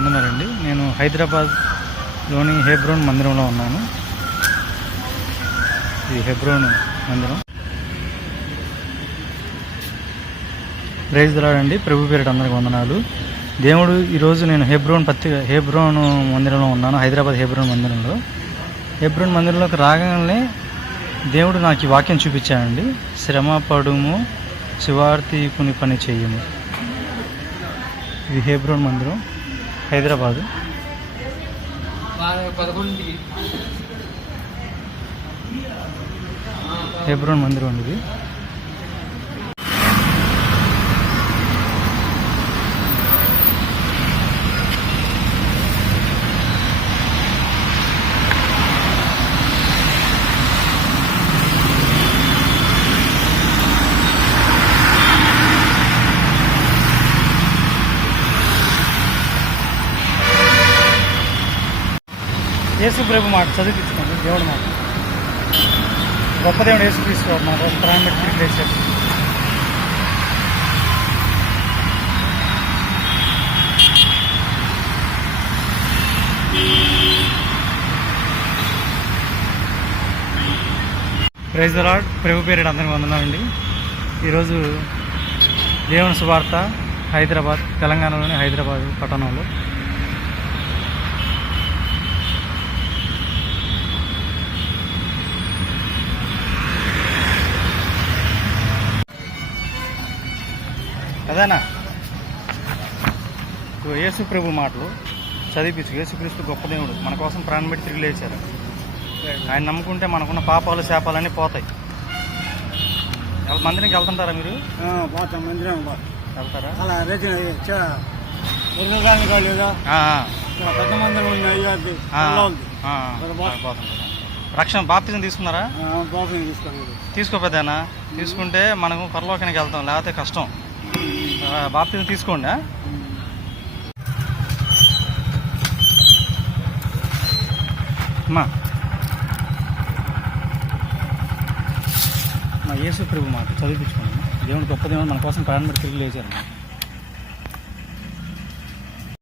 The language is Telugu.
వందనాలండి నేను హైదరాబాద్లోని హెబ్రోన్ మందిరంలో ఉన్నాను. ఇది హెబ్రోన్ మందిరం. ప్రైజ్ అండి. ప్రభు పేరిట అందరికి వందనాలు. దేవుడు ఈరోజు నేను హెబ్రోన్ పత్రిక హెబ్రోన్ మందిరంలో ఉన్నాను హైదరాబాద్ హెబ్రోన్ మందిరంలో. హెబ్రోన్ మందిరంలోకి రాగానే దేవుడు నాకు ఈ వాక్యం చూపించాడండి. శ్రమ పడుము శివార్తీకుని పని చేయము. ఇది హెబ్రోన్ మందిరం. హైదరాబాదు. హెబ్రోన్ మందిరం అండి ఇది. యేసుప్రభు మాట చదివించుకోండి దేవుడు మాట. గొప్ప దేవుడు యేసు క్రీస్తు మాట ప్రాణం పెట్టి తిరిగి లేచాడు. ప్రైజ్ రాడ్ ప్రభు పేరు అందరికీ వందనాలండి. ఈరోజు దేవుని సువార్త హైదరాబాద్ తెలంగాణలోని హైదరాబాద్ పట్టణంలో. అదేనా? ఇదిగో యేసు ప్రభు మాటలు చదివించు యేసుక్రీస్తు గొప్ప దేవుడు. మన కోసం ప్రాణం పెట్టి తిరిగి లేచారు. ఆయన నమ్ముకుంటే మనకున్న పాపాలు శాపాలన్నీ పోతాయి. మందిరానికి వెళ్తుంటారా మీరు? పోతాం. మందిరం పోతాం వెళ్తారా? అలా రేచిన పెద్ద మందిరం ఉంది రక్షణ బాప్తిజం తీసుకున్నారా? తీసుకోపోతేనా తీసుకుంటే మనకు పరలోకానికి వెళ్తాం లేకపోతే కష్టం. ఆ, తీసుకోండి మా యేసు ప్రభు మాట చదివించుకోండి. దేవుడు గొప్ప దేవుడు మన కోసం ప్రాణం పెట్టి తిరిగి లేచారు